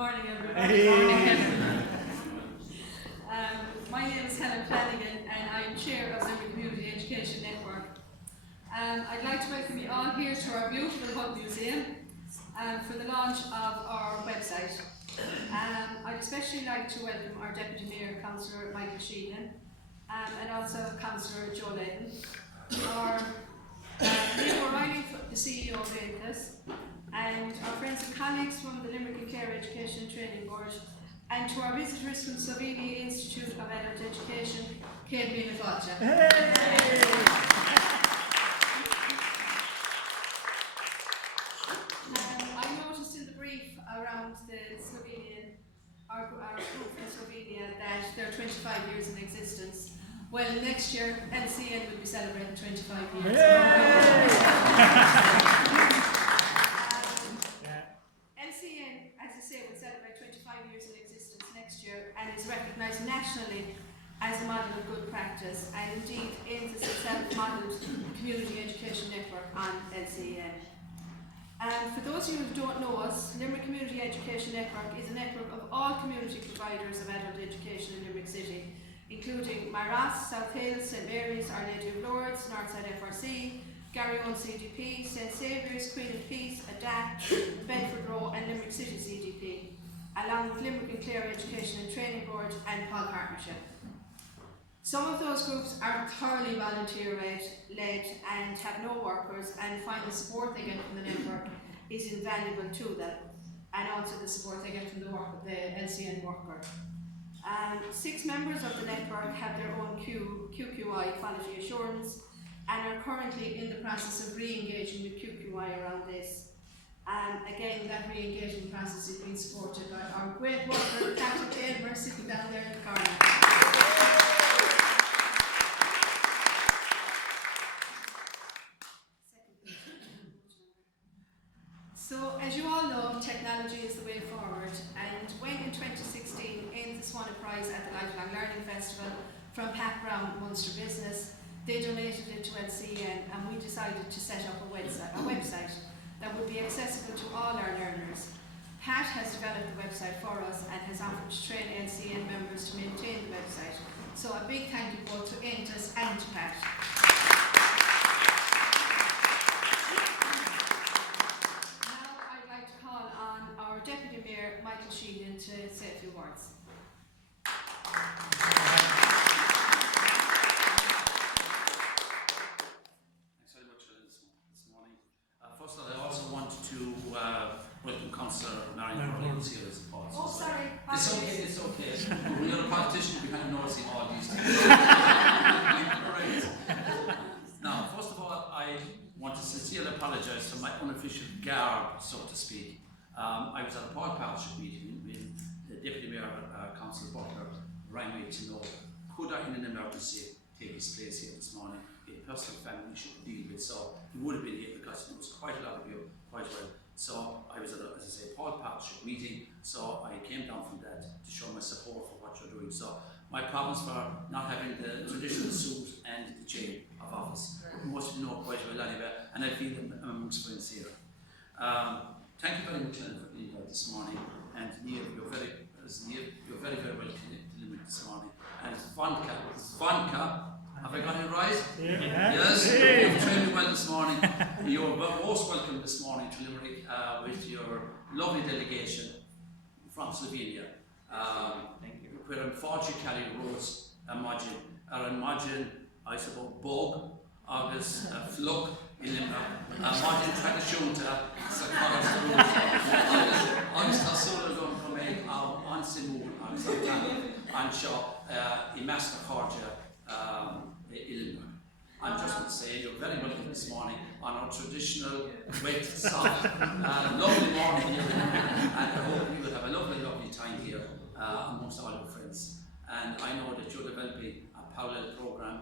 morning, everybody. My name is Helen Flanagan and I'm Chair of the Community Education Network. I'd like to welcome you all here to our beautiful Hub Museum for the launch of our website. I'd especially like to welcome our Deputy Mayor, Councillor Michael Sheehan, and also Councillor Joe Ledden, our Liam O'Reilly, the CEO of ACAS, and our friends and colleagues from the Limerick and Clare Education and Training Board, and to our visitors from Slovenia Institute of Adult Education, Kate Minafacha. I noticed in the brief around the Slovenian, our group in Slovenia, that they're 25 years in existence. Well, next year, LCN will be celebrating 25 years. LCN, as I say, will celebrate 25 years in existence next year and is recognised nationally as a model of good practice, and indeed aims at a self-modelled community education network on LCN. For those of you who don't know us, Limerick Community Education Network is a network of all community providers of adult education in Limerick City, including Myross, South Hill, St Mary's, Our Lady of Lourdes, Northside FRC, Garryowen CDP, St Saviour's, Queen of Peace, ADAPT, Bedford Row and Limerick City CDP, along with Limerick and Clare Education and Training Board and Paul Partnership. Some of those groups are thoroughly volunteer-led and have no workers, and find the support they get from the network is invaluable to them, and also the support they get from the work of the LCN worker. 6 members of the network have their own QQI quality assurance and are currently in the process of re-engaging with QQI around this. Again, that re-engaging process is being supported by our great worker, Pat Clarke-Browne, sitting down there in the corner. So, as you all know, technology is the way forward, and when in 2016 AIMS won a prize at the Lifelong Learning Festival from Pat Clarke-Browne, Munster Business, they donated it to LCN, and we decided to set up a website that would be accessible to all our learners. Pat has developed the website for us and has offered to train LCN members to maintain the website. So a big thank you both to AIMS and to Pat. Our Deputy Mayor, Michael Sheehan, to say a few words. Thanks very much for this morning. First of all, I also want to welcome Councillor Marion who's here as a part. Oh, sorry. It's okay. We are a politician, we kind of noticing all these things. Now, first of all, I want to sincerely apologise for my unofficial garb, so to speak. I was at a Paul Partnership meeting when the Deputy Mayor, Councillor Butler, rang me to know, could I in an emergency take his place here this morning? A personal family issue to deal with, so he would have been here because there was quite a lot of you, quite well. So I was at a, as I say, Paul Partnership meeting, so I came down from that to show my support for what you're doing. So my problems for not having the traditional suit and the chain of office, most of you know quite well anyway, and I feel amongst friends here. Thank you very much, Ellen, for being here this morning. And Neil, you're very well connected this morning. And Vanka, have I got it right? Yeah. Yes, you've trained me well this morning. You're most welcome this morning to Limerick with your lovely delegation from Slovenia. Thank you. Where unfortunately Cali Rose imagine, I suppose, bog, August, fluck, in Limerick. Imagine tradisjunta, sa karas rose. August har solen gått på mig av ansimon, anshaw, I Mastercardia, in Limerick. I just want to say you're very welcome this morning on our traditional wet, soft, lovely morning here in Limerick, and I hope you will have a lovely time here amongst all your friends. And I know that you're developing a parallel program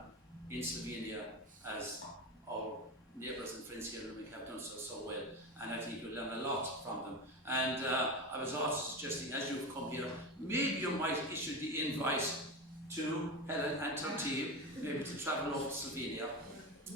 in Slovenia as our neighbours and friends here in Limerick have done so well, and I think you'll learn a lot from them. And I was also suggesting, as you've come here, maybe you might issue the invite to Helen and her team, maybe to travel over to Slovenia.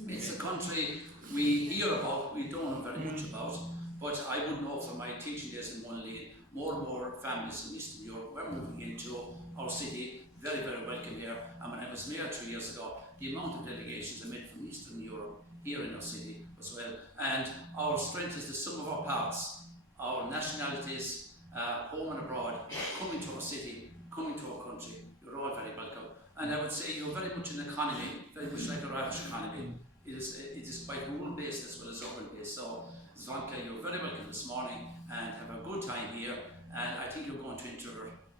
It's a country we hear about, we don't know very much about, but I would know from my teaching days in one lane more and more families in Eastern Europe were moving into our city. Very, very welcome here. And when I was mayor 3 years ago, the amount of delegations I met from Eastern Europe here in our city as well. And our strength is the sum of our parts, our nationalities, home and abroad, coming to our city, coming to our country. You're all very welcome. And I would say you're very much an economy, very much like our Irish economy. It is quite rural based as well as urban based. So, Zvonka, you're very welcome this morning and have a good time here. And I think you're going to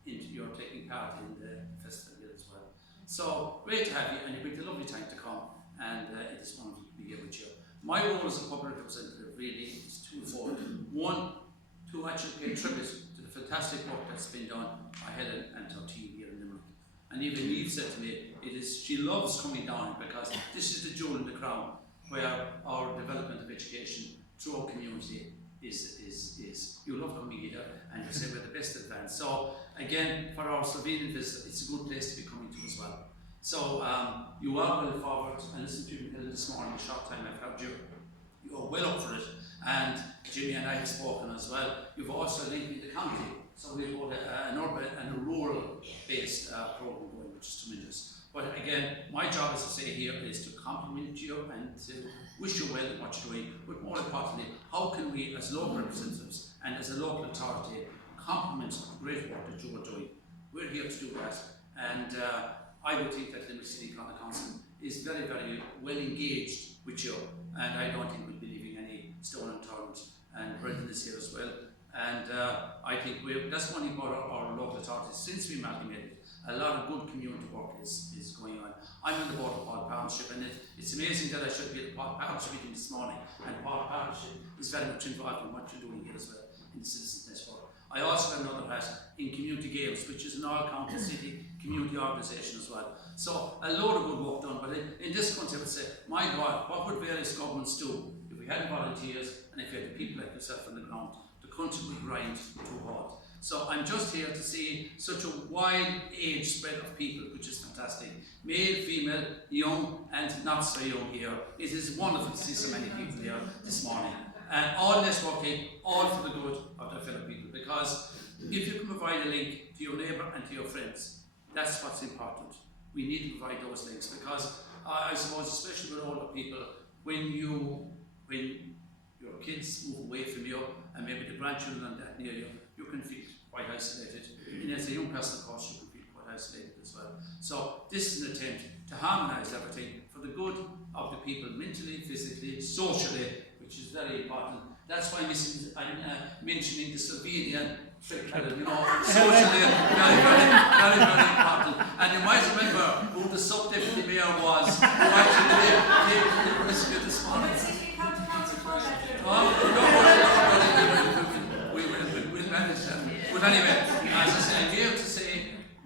you're taking part in the festival here as well. So, great to have you, and you've been a lovely time to come. And it is wonderful to be here with you. My role as a public representative really is twofold. One, to actually pay tribute to the fantastic work that's been done by Helen and her team here in Limerick. And even Eve said to me, she loves coming down because this is the jewel in the crown where our development of education through our community is you love coming here, and you say we're the best advanced. So again, for our Slovenian visitor, it's a good place to be coming to as well. So you are well forward, and listen to me this morning, a short time I've heard you. You're well up for it, and Jimmy and I have spoken as well. You've also linked with the county, so we've got an urban and a rural based program going, which is tremendous. But again, my job, as I say here, is to compliment you and to wish you well in what you're doing, but more importantly, how can we as local representatives and as a local authority compliment the great work that you are doing. We're here to do that, and I would think that Limerick City County Council is very, very well engaged with you, and I don't think we'll be leaving any stone unturned, and Brendan is here as well. And I think that's one thing about our local authorities. Since we amalgamated, a lot of good community work is going on. I'm on the board of Paul Partnership, and it's amazing that I should be at the Paul Partnership meeting this morning, and Paul Partnership is very much involved in what you're doing here as well in the Citizens Network. I also have another hat in Community Games, which is an all-county city community organisation as well. So a load of good work done, but in this country I would say, my God, what would various governments do if we had volunteers and if we had people like yourself on the ground? The country would grind too hard. So I'm just here to see such a wide age spread of people, which is fantastic. Male, female, young and not so young here. It is wonderful to see so many people here this morning. And all networking, all for the good of their fellow people. Because if you can provide a link to your neighbour and to your friends, that's what's important. We need to provide those links because I suppose, especially with older people, when your kids move away from you and maybe the grandchildren and that near you, you can feel quite isolated. And as a young person, of course, you can feel quite isolated as well. So this is an attempt to harmonise everything for the good of the people mentally, physically, socially, which is very important. That's why I'm mentioning the Slovenian trick, you know, socially, very, very important. And you might remember who the sub-deputy mayor was, who actually came to the rescue this morning. We'll manage that. But anyway, as I say, I'm here to say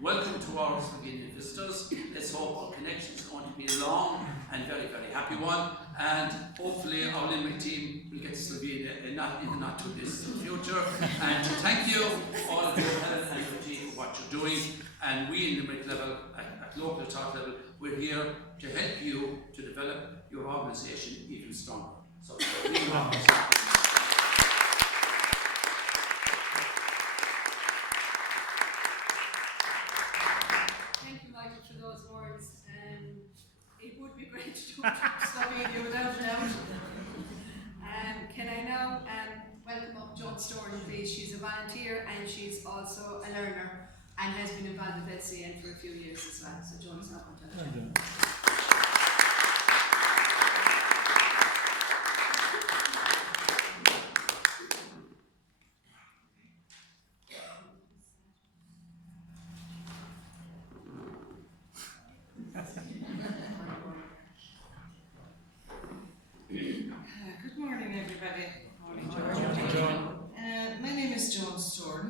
welcome to our Slovenian visitors. Let's hope our connection is going to be a long and very, very happy one. And hopefully our Limerick team will get to Slovenia in the not too distant future. And to thank you, all of you, Helen and your team, for what you're doing. And we in Limerick level, at local authority level, we're here to help you to develop your organisation even stronger. So, thank you, Michael, for those words. It would be great to do Slovenia without a doubt. Can I now welcome up Joan Storn, please? She's a volunteer and she's also a learner and has been involved with LCN for a few years as well. So Joan's now on to Good morning, everybody. Morning, George. My name is Joan Storn.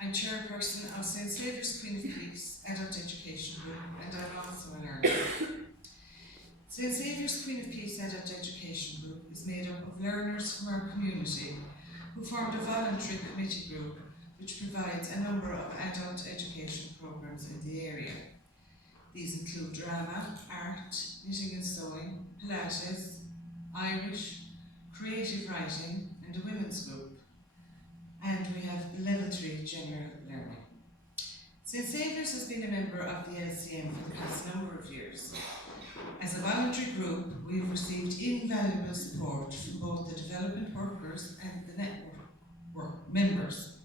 I'm chairperson of St. Saviour's Queen of Peace Adult Education Group, and I'm also a learner. St. Saviour's Queen of Peace Adult Education Group is made up of learners from our community who formed a voluntary committee group which provides a number of adult education programs in the area. These include drama, art, knitting and sewing, Pilates, Irish, creative writing and a women's group. and we have Level 3 General Learning. St Saviour's has been a member of the LCN for the past number of years. As a voluntary group, we have received invaluable support from both the development workers and the network members.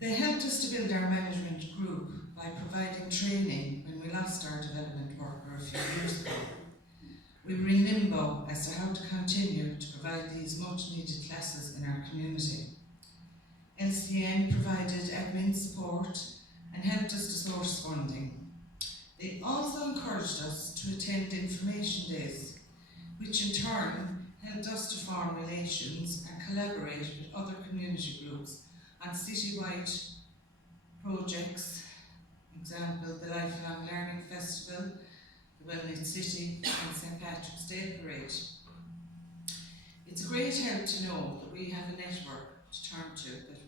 They helped us to build our management group by providing training when we lost our development worker a few years ago. We were in limbo as to how to continue to provide these much needed classes in our community. LCN provided admin support and helped us to source funding. They also encouraged us to attend information days, which in turn helped us to form relations and collaborate with other community groups on citywide projects, example the Lifelong Learning Festival, the Wellness City and St Patrick's Day Parade. It's a great help to know that we have a network to turn to that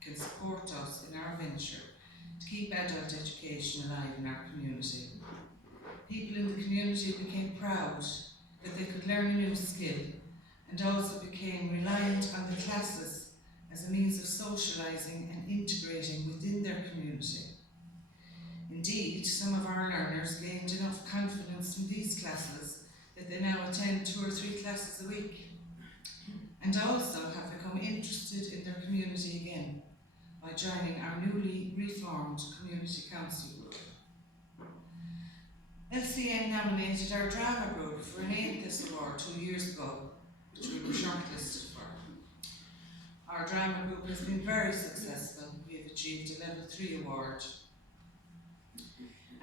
can support us in our venture to keep adult education alive in our community. People in the community became proud that they could learn a new skill and also became reliant on the classes as a means of socialising and integrating within their community. Indeed, some of our learners gained enough confidence from these classes that they now attend 2 or 3 classes a week, and also have become interested in their community again by joining our newly reformed Community Council group. LCN nominated our drama group for an AIMTHIS award 2 years ago, which we were shortlisted for. Our drama group has been very successful. We have achieved a Level 3 award.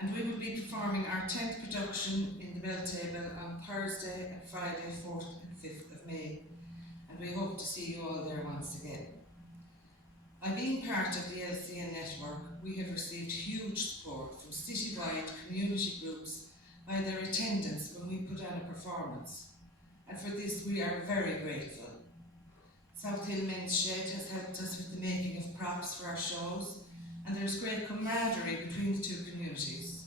And we will be performing our 10th production in the Bell Table on Thursday and Friday, 4th and 5th of May. And we hope to see you all there once again. By being part of the LCN network, we have received huge support from citywide community groups by their attendance when we put on a performance. And for this we are very grateful. South Hill Men's Shed has helped us with the making of props for our shows, and there's great camaraderie between the 2 communities.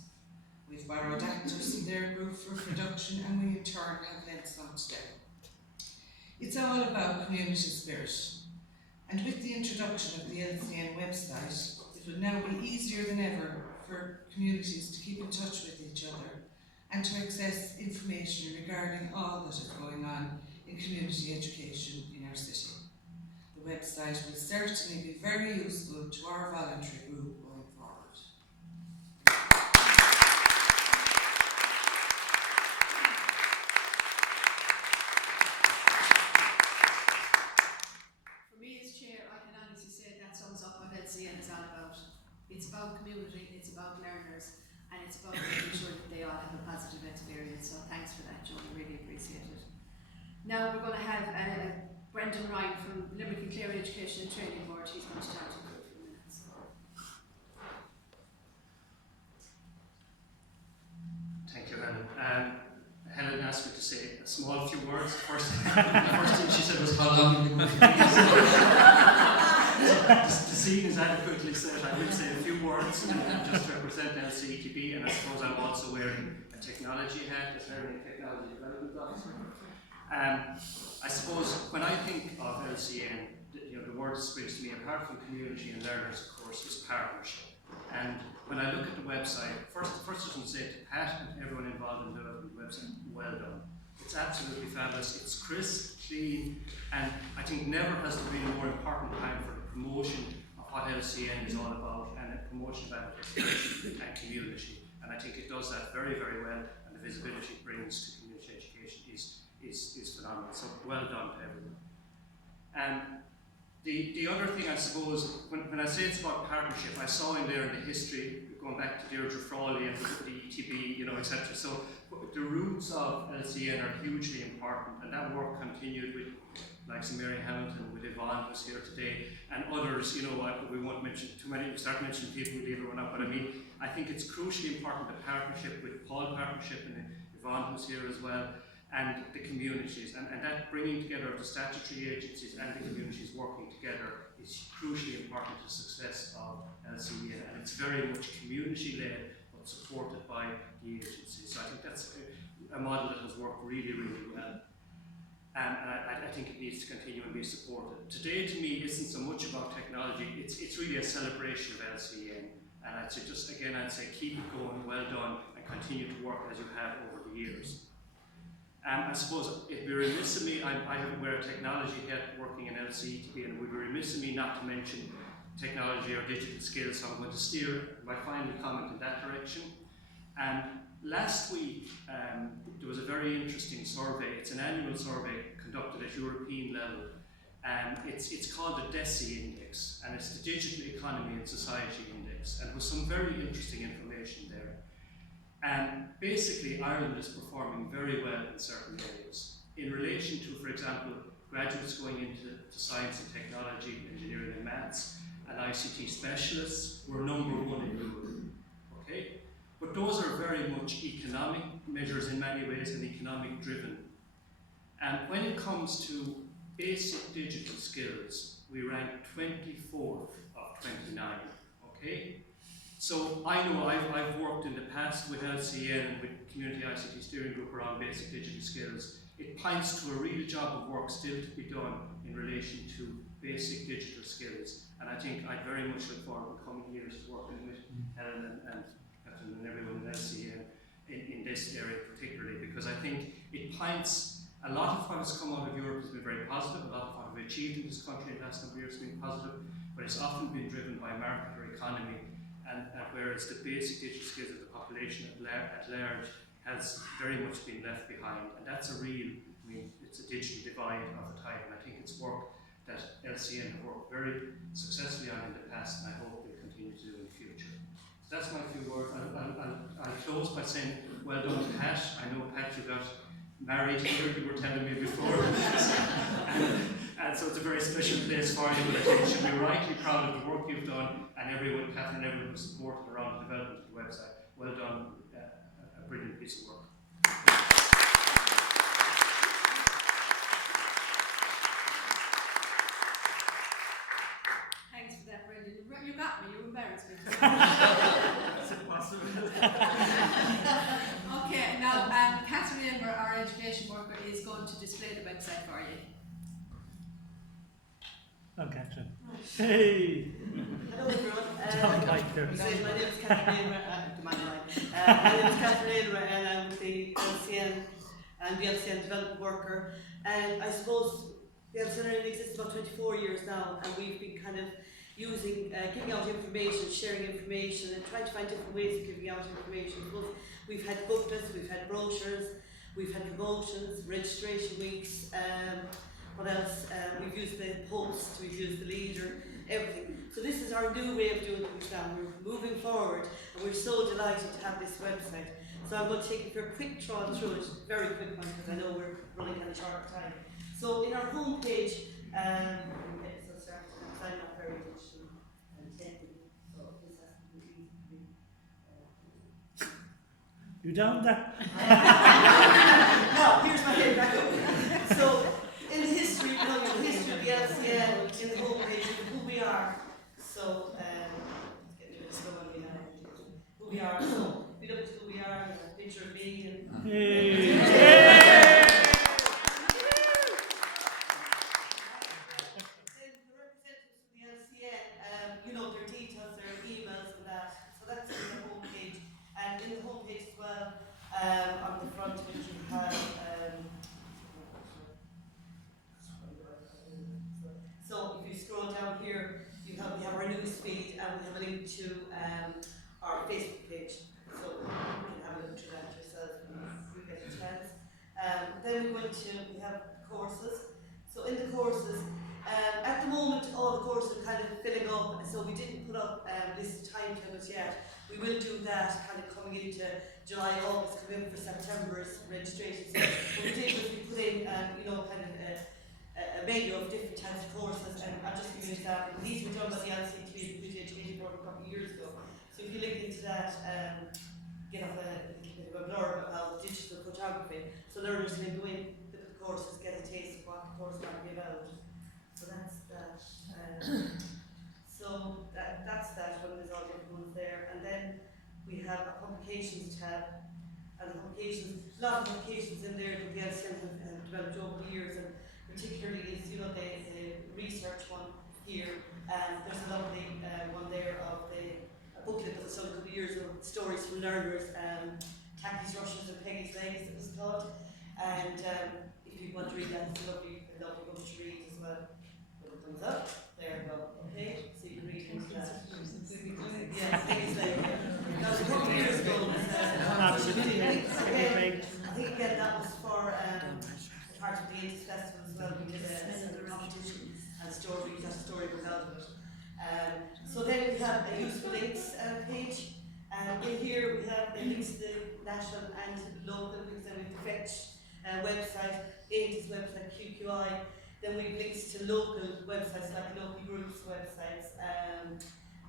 We've borrowed actors from their group for production, and we in turn have lent some to them. It's all about community spirit, and with the introduction of the LCN website, it will now be easier than ever for communities to keep in touch with each other and to access information regarding all that is going on in community education in our city. The website will certainly be very useful to our voluntary group going forward. For me as chair, I can honestly say that sums up what LCN is all about. It's about community, it's about learners, and it's about making sure that they all have a positive experience. So thanks for that, Joe. I really appreciate it. Now we're going to have Brendan Ryan from Limerick and Clare Education and Training Board. He's going to start in for a few minutes. Thank you, Helen. Helen asked me to say a small few words. The first thing she said was, how long will you go for these? The scene is adequately set. I will say a few words just to represent LCETB, and I suppose I'm also wearing a technology hat as learning technology development officer. I suppose when I think of LCN, the word that springs to me, apart from community and learners, of course, is partnership. And when I look at the website, first I just want to say to Pat and everyone involved in developing the website, well done. It's absolutely fabulous. It's crisp, clean, and I think never has there been a more important time for the promotion of what LCN is all about, and the promotion of adult education and community. And I think it does that very, very well, and the visibility it brings to community education is phenomenal. So well done to everyone. The other thing, I suppose, when I say it's about partnership, I saw in there in the history, going back to Deirdre Frawley and the ETB, etc. So the roots of LCN are hugely important, and that work continued with, like Mary Hamilton, with Yvonne who's here today, and others. We won't mention too many. We start mentioning people, we leave everyone up. But I think it's crucially important the partnership with Paul Partnership and Yvonne who's here as well, and the communities, and that bringing together of the statutory agencies and the communities working together is crucially important to the success of LCN, and it's very much community-led but supported by the agencies. So I think that's a model that has worked really, really well. and I think it needs to continue and be supported. Today, to me, isn't so much about technology, it's really a celebration of LCN, and I'd say I'd say keep it going, well done, and continue to work as you have over the years. I suppose it'd be remiss of me, I wear a technology hat working in lcen.ie, and it would be remiss of me not to mention technology or digital skills, so I'm going to steer my final comment in that direction. Last week, there was a very interesting survey. It's an annual survey conducted at European level. It's called the DESI Index, and it's the Digital Economy and Society Index, and with some very interesting information there. And basically, Ireland is performing very well in certain areas. In relation to, for example, graduates going into science and technology, engineering and maths, and ICT specialists, we're number one in Europe. Okay? But those are very much economic measures in many ways and economic driven. And when it comes to basic digital skills, we rank 24th of 29. Okay? So I know I've worked in the past with LCN and with Community ICT Steering Group around basic digital skills. It points to a real job of work still to be done in relation to basic digital skills. And I think I'd very much look forward to coming years to working with Helen and everyone in LCN in this area particularly, because I think it points, a lot of what has come out of Europe has been very positive, a lot of what we've achieved in this country in the last number of years has been positive, but it's often been driven by market or economy. And whereas the basic digital skills of the population at large has very much been left behind, and that's a real, it's a digital divide of a type, and I think it's work that LCN have worked very successfully on in the past, and I hope they continue to do in the future. So that's my few words. I'll close by saying, well done, Pat. I know, Pat, you got married here, you were telling me before. And so it's a very special place for you, but I think you should be rightly proud of the work you've done, and everyone, Catherine, everyone who supported around the development of the website. Well done, a brilliant piece of work. Thanks for that, Brendan. You got me, you embarrassed me. Is it possible? Okay, now Catherine, our education worker, is going to display the website for you. Okay, hey! Hello everyone. John Kiker. My name is Catherine. My name is Catherine, and I'm with the LCN and the LCN development worker. And I suppose the LCN exists about 24 years now, and we've been kind of using, giving out information, sharing information, and trying to find different ways of giving out information. We've had booklets, we've had brochures, we've had promotions, registration weeks. What else? We've used the post, we've used the leader, everything. So this is our new way of doing things now. We're moving forward, and we're so delighted to have this website. So I'm going to take you for a quick trawl through it, very quick one, because I know we're running kind of short of time. So in our homepage, so start, because I'm not very digital and technical, so this has to be easy for me. You down there? No, here's my head back up. So in the history, the history of the LCN, in the homepage, who we are. So let's get a bit slow on me now. Who we are. So we look at who we are, a picture of me and Hey! the representatives from the LCN, you know, their details, their emails and that. So that's in the homepage. And in the homepage as well, on the front of it you have so if you scroll down here, we have our news feed, and we have a link to our Facebook page. So you can have a look through that yourself if you get a chance. Then we have courses. So in the courses, at the moment all the courses are kind of filling up, so we didn't put up this timetables yet. We will do that kind of coming into July, August, coming in for September's registration. So what we did was we put in, you know, kind of a menu of different types of courses, and I'll just give you an example. These were done by the lcen Community Education Board a couple of years ago. So if you link into that, get up a blurb about digital photography, so learners can go in, look at the courses, get a taste of what the course might be about. So that's that. So that's that one. There's all different ones there, and then we have a publications tab, and the publications, a lot of publications in there that the LCN have developed over the years, and particularly is, you know, the research one here. There's a lovely one there of a booklet that was done a couple of years ago, stories from learners, Tacky's Rushes and Peggy's Legs it was called. And if you want to read that, it's a lovely book to read as well. Put it thumbs up. There we go. Okay, so you can read into that. Yeah, Peggy's Legs. That was a couple of years ago. I think again that was for part of the Ages Festival as well. We did a competition and that story was out of it. So then we have a useful links page. In here we have links to the national and local, because then we have the Fetch website, Ages website, QQI. Then we have links to local websites like local groups websites.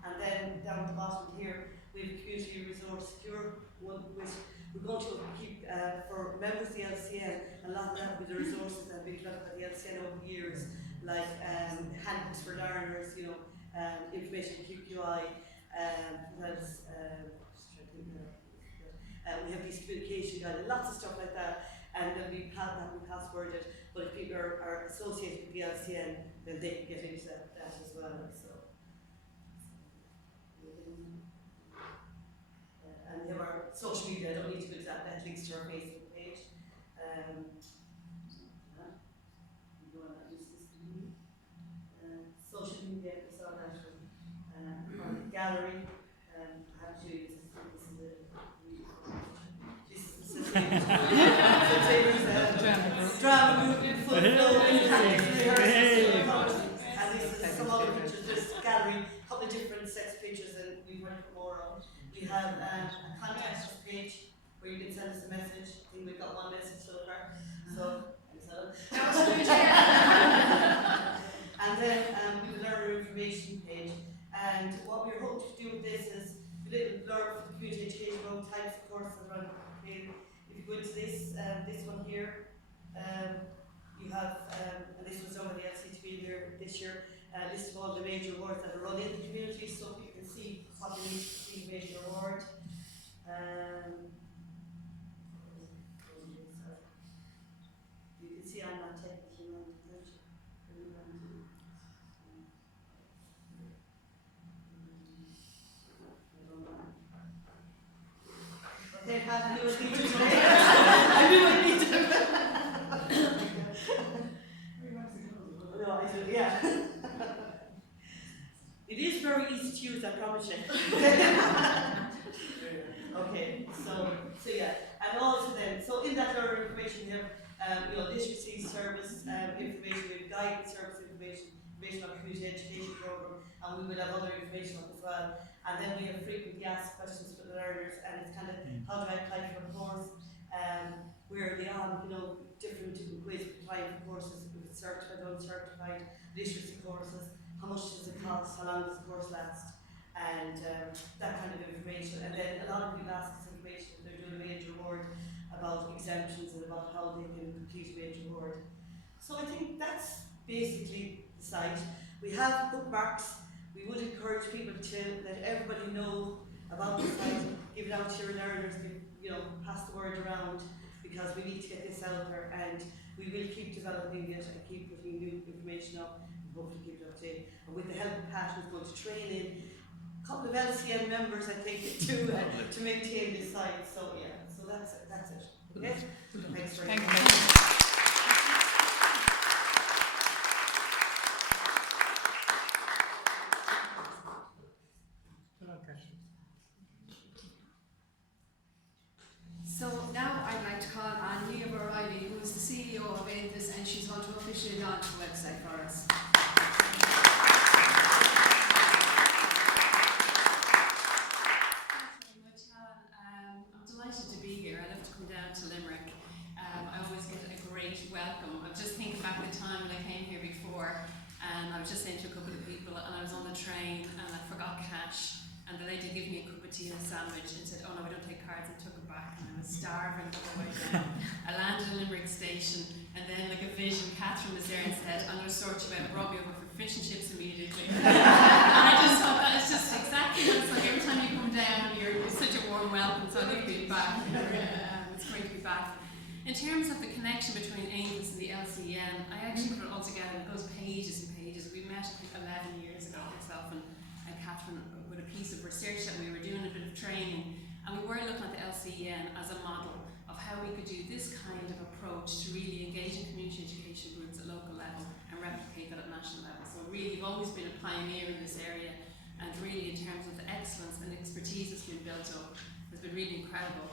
And then down at the bottom here we have Community Resource Secure, one which we're going to keep for members of the LCN. A lot of that will be the resources that have been developed by the LCN over the years, like handbooks for learners, you know, information QQI, we have these communication guides, lots of stuff like that, and then we passworded, but if people are associated with the LCN, then they can get into that as well. So. And we have our social media, I don't need to go into that links to our Facebook page. Social media, we saw that from the gallery. I have to use drama group, full flow, and this is some other pictures, this gallery, a couple of different sets of pictures, and we want to put more on. We have a contact us page where you can send us a message. I think we've got one message so far. So, and then we have a learner information page. And what we're hoping to do with this is a little blurb for the community education about types of courses around the field. If you go into this one here, you have, and this was done by the LCTB here this year, list of all the major awards that are run in the community, so you can see what they need to see major award. You can see I'm not technically on the okay, I knew what you today. I knew what you did. No, I did, yeah. It is very easy to use, I promise you. Okay, so yeah, and also then, so in that learner information we have, literacy service information, we have guidance service information on community education program, and we will have other information on as well. And then we have frequently asked questions for the learners, and it's kind of how do I apply for a course, where are they on, different ways of applying for courses, if it's certified, uncertified, literacy courses, how much does it cost, how long does the course last, and that kind of information. And then a lot of people ask us information if they're doing a major award about exemptions and about how they can complete a major award. So I think that's basically the site. We have bookmarks. We would encourage people to let everybody know about the site, give it out to your learners, pass the word around, because we need to get this out there, and we will keep developing it and keep putting new information up and hopefully keep it up to date. And with the help of Pat, who's going to train in a couple of LCN members, I think, to maintain this site. So yeah, so that's it. Okay? Thanks very much. So now I'd like to call on Leah O'Reilly, who is the CEO of Avis, and she's going to officially launch the website for us. Thanks very much, Helen. I'm delighted to be here. I love to come down to Limerick. I always get a great welcome. I'm just thinking back the time when I came here before, and I was just saying to a couple of people, and I was on the train and I forgot cash. And the lady gave me a cup of tea and a sandwich and said, "Oh no, we don't take cards," and took it back, and I was starving the whole way down. I landed in Limerick station, and then like a vision, Catherine was there and said, "I'm going to sort you out," and brought me over for fish and chips immediately. And I just thought that is just exactly what it's like. Every time you come down, you're such a warm welcome, so I love being back here. back. In terms of the connection between AIMS and the LCN, I actually put it all together. It goes pages and pages. We met, I think, 11 years ago, myself and Catherine, with a piece of research that we were doing, a bit of training, and we were looking at the LCN as a model of how we could do this kind of approach to really engage in community education groups at local level and replicate that at national level. So really, we've always been a pioneer in this area, and really in terms of the excellence and expertise that's been built up, has been really incredible.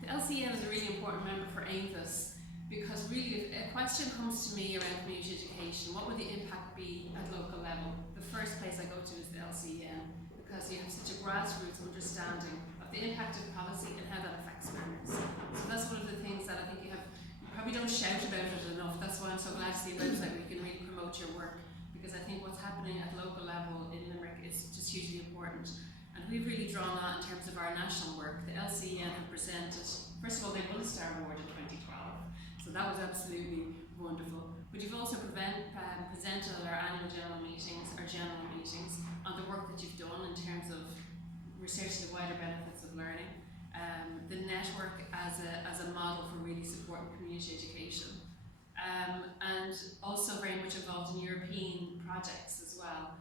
The LCN is a really important member for AIMS, because really if a question comes to me around community education, what would the impact be at local level? The first place I go to is the LCN, because you have such a grassroots understanding of the impact of policy and how that affects members. So that's one of the things that I think you probably don't shout about it enough. That's why I'm so glad to see a website where you can really promote your work, because I think what's happening at local level in Limerick is just hugely important. And we've really drawn that in terms of our national work. The LCN have presented, first of all, the Munster Award in 2012, so that was absolutely wonderful. But you've also presented at our annual general meetings, on the work that you've done in terms of researching the wider benefits of learning, the network as a model for really supporting community education, and also very much involved in European projects as well.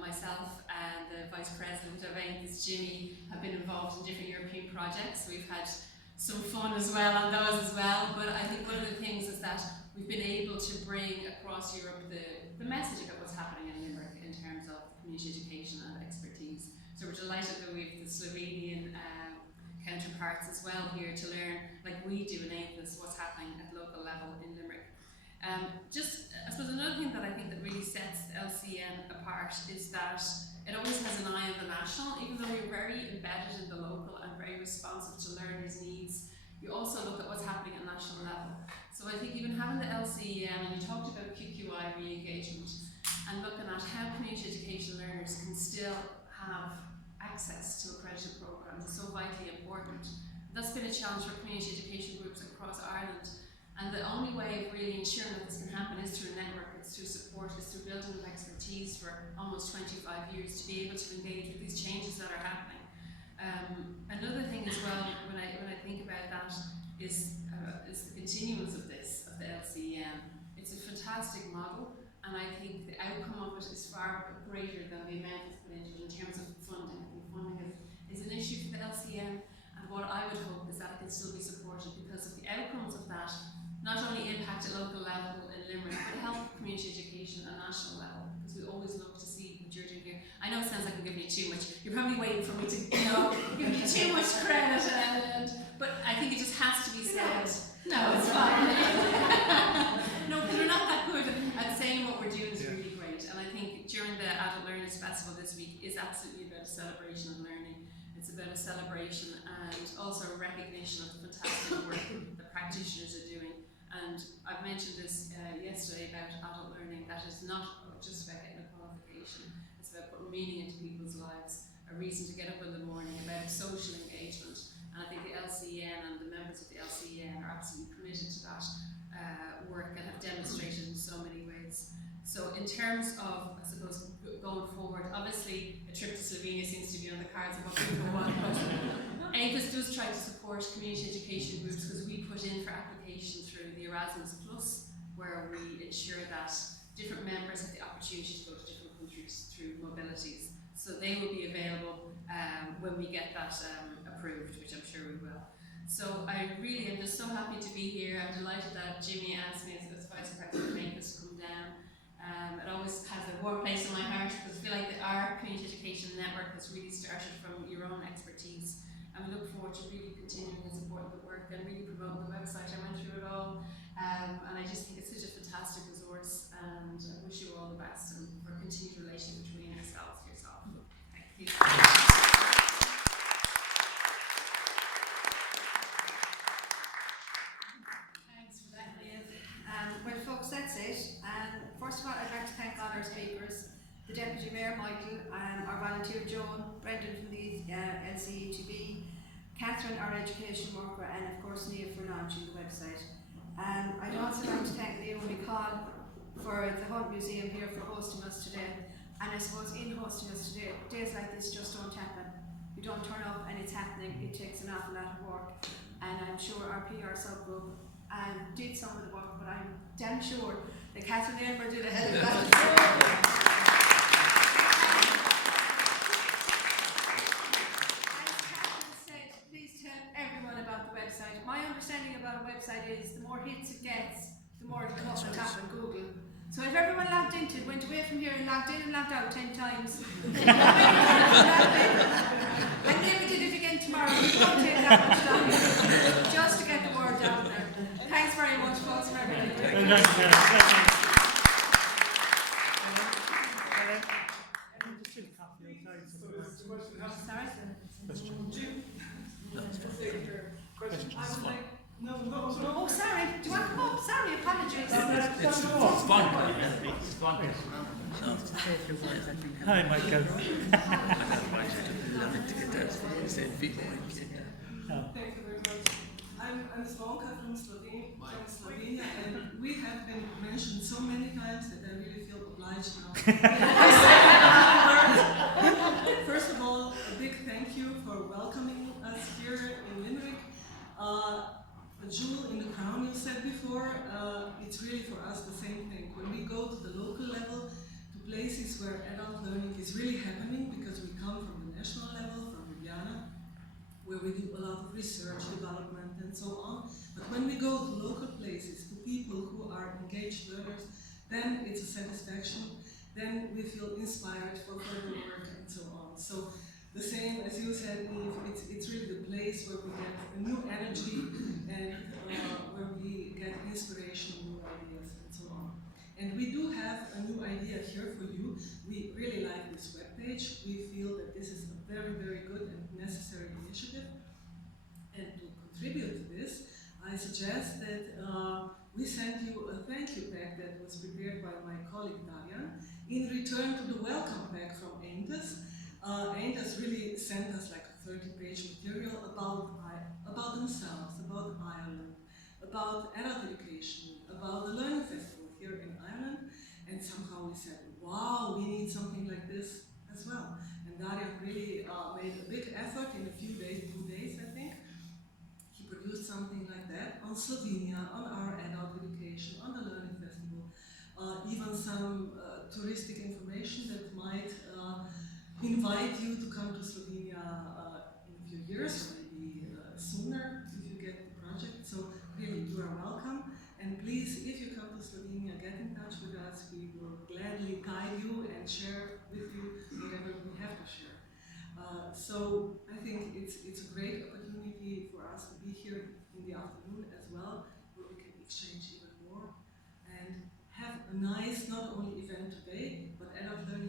Myself and the Vice President of AIMS, Jimmy, have been involved in different European projects. We've had some fun as well on those as well, but I think one of the things is that we've been able to bring across Europe the message about what's happening in Limerick in terms of community education and expertise. So we're delighted that we have the Slovenian counterparts as well here to learn, like we do in AIMS, what's happening at local level in Limerick. I suppose another thing that I think that really sets the LCN apart is that it always has an eye on the national. Even though you're very embedded in the local and very responsive to learners' needs, you also look at what's happening at national level. So I think even having the LCN, and you talked about QQI re-engagement, and looking at how community education learners can still have access to accredited programs is so vitally important. That's been a challenge for community education groups across Ireland. And the only way of really ensuring that this can happen is through network, it's through support, it's through building of expertise for almost 25 years to be able to engage with these changes that are happening. Another thing as well, when I think about that, is the continuance of this, of the LCEN. It's a fantastic model, and I think the outcome of it is far greater than the amount that's put into it in terms of funding. I think funding is an issue for the LCN, and what I would hope is that it can still be supported, because of the outcomes of that not only impact at local level in Limerick, but help community education at national level, because we always look to see what you're doing here. I know it sounds like I'm giving you too much. You're probably waiting for me to, give you too much credit, but I think it just has to be said. No, it's fine. No, because we're not that good at saying what we're doing is really great. And I think during the Adult Learners Festival this week is absolutely about a celebration of learning. It's about a celebration and also a recognition of the fantastic work that practitioners are doing. And I've mentioned this yesterday about adult learning, that is not just about getting a qualification, it's about putting meaning into people's lives, a reason to get up in the morning, about social engagement. And I think the LCEN and the members of the LCEN are absolutely committed to that work and have demonstrated in so many ways. So in terms of, I suppose, going forward, obviously a trip to Slovenia seems to be on the cards of what people want, but AIMS does try to support community education groups, because we put in for application through the Erasmus Plus, where we ensure that different members have the opportunity to go to different countries through mobilities. So they will be available when we get that approved, which I'm sure we will. So I really am just so happy to be here. I'm delighted that Jimmy asked me as Vice President of AIMS to come down. It always has a warm place in my heart, because I feel like our community education network has really started from your own expertise. And we look forward to really continuing and supporting the work and really promoting the website. I went through it all, and I just think it's such a fantastic resource, and I wish you all the best and for a continued relation between yourself. Thank you. Thanks for that, Liam. Well, folks, that's it. First of all, I'd like to thank all our speakers, the Deputy Mayor Michael, our volunteer Joan, Brendan from the lcen.ie, Catherine, our education worker, and of course Nia for launching the website. I'd also like to thank Naomi Call for the Hunt Museum here for hosting us today. And I suppose in hosting us today, days like this just don't happen. You don't turn up and it's happening. It takes an awful lot of work. and I'm sure our PR subgroup did some of the work, but I'm damn sure that Catherine Elmer did a hell of a lot. As Catherine said, please tell everyone about the website. My understanding about a website is the more hits it gets, the more it comes on top on Google. So if everyone logged into it, went away from here and logged in and logged out 10 times, and then we did it again tomorrow, it won't take that much time just to get the word out there. Thanks very much, folks, for everything. Oh, sorry. Do you want to come up? Sorry, apologies. It's fun. Hi, Michael. Thank you very much. I'm Zvonka from Slovenia, and we have been mentioned so many times that I really feel obliged now. First of all, a big thank you for welcoming us here in Limerick. A jewel in the crown, you said before, it's really for us the same thing. When we go to the local level, to places where adult learning is really happening, because we come from the national level, from Ljubljana, where we do a lot of research, development, and so on. But when we go to local places, to people who are engaged learners, then it's a satisfaction. Then we feel inspired for further work and so on. So the same as you said, Eve, it's really the place where we get a new energy and where we get inspiration, new ideas, and so on. And we do have a new idea here for you. We really like this webpage. We feel that this is a very, very good and necessary initiative. And to contribute to this, I suggest that we send you a thank you pack that was prepared by my colleague Darian in return to the welcome pack from Aintus. Aintus really sent us like a 30-page material about themselves, about Ireland, about adult education, about the Learning Festival here in Ireland, and somehow we said, wow, we need something like this as well. And Darian really made a big effort in a few days, 2 days I think. He produced something like that on Slovenia, on our adult education, on the Learning Festival, even some touristic information that might invite you to come to Slovenia in a few years, or maybe sooner if you get the project. So really, you are welcome. And please, if you come to Slovenia, get in touch with us. We will gladly guide you and share with you whatever we have to share. So I think it's a great opportunity for us to be here in the afternoon as well, where we can exchange even more and have a nice, not only event today, but adult learning